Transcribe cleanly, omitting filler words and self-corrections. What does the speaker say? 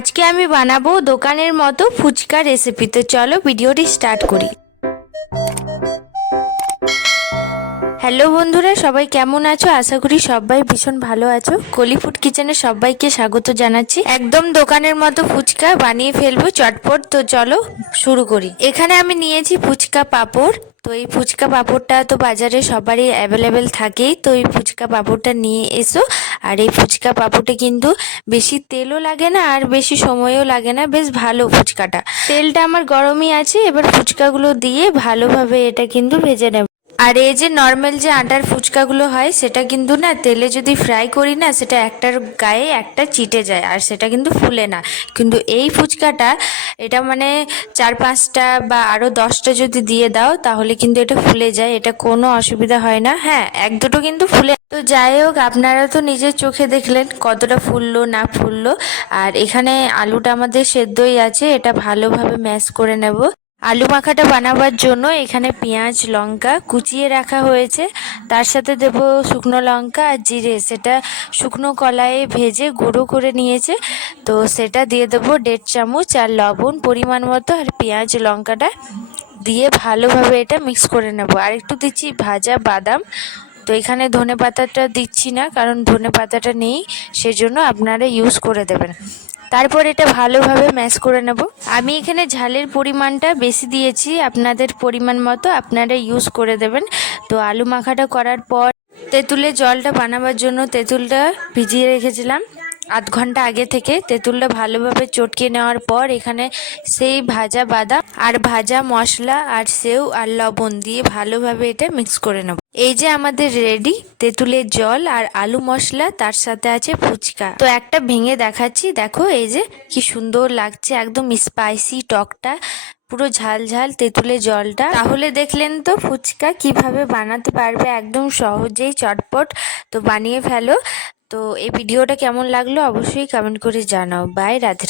আজকে আমি বানাবো দোকানের মতো ফুচকা রেসিপি। তো চলো ভিডিওটি স্টার্ট করি। হ্যালো বন্ধুরা, সবাই কেমন আছো? আশা করি সবাই ভীষণ ভালো আছো। কলি ফুড কিচেনে সবাইকে স্বাগত জানাচ্ছি। একদম দোকানের মতো ফুচকা বানিয়ে ফেলবো চটপট। তো চলো শুরু করি। এখানে আমি নিয়েছি ফুচকা পাঁপড়। তো এই ফুচকা পাঁপড়টা তো বাজারে সবারই অ্যাভেলেবেল থাকেই। তো এই ফুচকা পাঁপড়টা নিয়ে এসো। আর এই ফুচকা পাঁপড়ে কিন্তু বেশি তেলও লাগে না আর বেশি সময়ও লাগে না, বেশ ভালো ফুচকাটা। তেলটা আমার গরমই আছে। এবার ফুচকাগুলো দিয়ে ভালোভাবে এটা কিন্তু ভেজে নেব। আর এই যে নর্মাল যে আটার ফুচকাগুলো হয় সেটা কিন্তু না তেলে যদি ফ্রাই করি না সেটা একটার গায়ে একটা চিটে যায় আর সেটা কিন্তু ফুলে না। কিন্তু এই ফুচকাটা এটা মানে 4-5টা বা আরও 10টা যদি দিয়ে দাও তাহলে কিন্তু এটা ফুলে যায়, এটা কোনো অসুবিধা হয় না। হ্যাঁ, 1-2টো কিন্তু ফুলে। তো যাই হোক, আপনারা তো নিজের চোখে দেখলেন কতটা ফুললো না ফুললো। আর এখানে আলুটা আমাদের সেদ্ধই আছে, এটা ভালোভাবে ম্যাশ করে নেব। আলু মাখাটা বানাবার জন্য এখানে পেঁয়াজ লঙ্কা কুচিয়ে রাখা হয়েছে, তার সাথে দেব শুকনো লঙ্কা আর জিরে, সেটা শুকনো কড়াইয়ে ভেজে গুঁড়ো করে নিয়েছে। তো সেটা দিয়ে দেবো 1.5 চামচ, আর লবণ পরিমাণ মতো, আর পেঁয়াজ লঙ্কাটা দিয়ে ভালোভাবে এটা মিক্স করে নেব। আর একটু দিচ্ছি ভাজা বাদাম। তো এখানে ধনে পাতাটা দিচ্ছি না, কারণ ধনে পাতাটা নেই, সেজন্য আপনারা ইউজ করে দেবেন। তারপর এটা ভালোভাবে ম্যাশ করে নেব। আমি এখানে ঝালের পরিমাণটা বেশি দিয়েছি, আপনাদের পরিমাণ মতো আপনারা ইউজ করে দেবেন। তো আলু মাখাটা করার পর তেঁতুলের জলটা বানাবার জন্য তেঁতুলটা ভিজিয়ে রেখেছিলাম 8 ঘন্টা আগে থেকে। তেঁতুলটা ভালোভাবে চটকে নেওয়ার পর এখানে সেই ভাজা বাদাম আর ভাজা মশলা আর সেও আর লবণ দিয়ে ভালোভাবে এটা মিক্স করে নেব। এই যে আমাদের রেডি তেঁতুলের জল আর আলু মশলা, তার সাথে আছে ফুচকা। তো একটা ভেঙে দেখাচ্ছি, দেখো এই যে কি সুন্দর লাগছে, একদম স্পাইসি টকটা, পুরো ঝাল ঝাল তেঁতুলের জলটা। তাহলে দেখলেন তো ফুচকা কিভাবে বানাতে পারবে একদম সহজেই চটপট। তো বানিয়ে ফেলো। তো এই ভিডিওটা কেমন লাগলো অবশ্যই কমেন্ট করে জানাও। বাই, রাধে।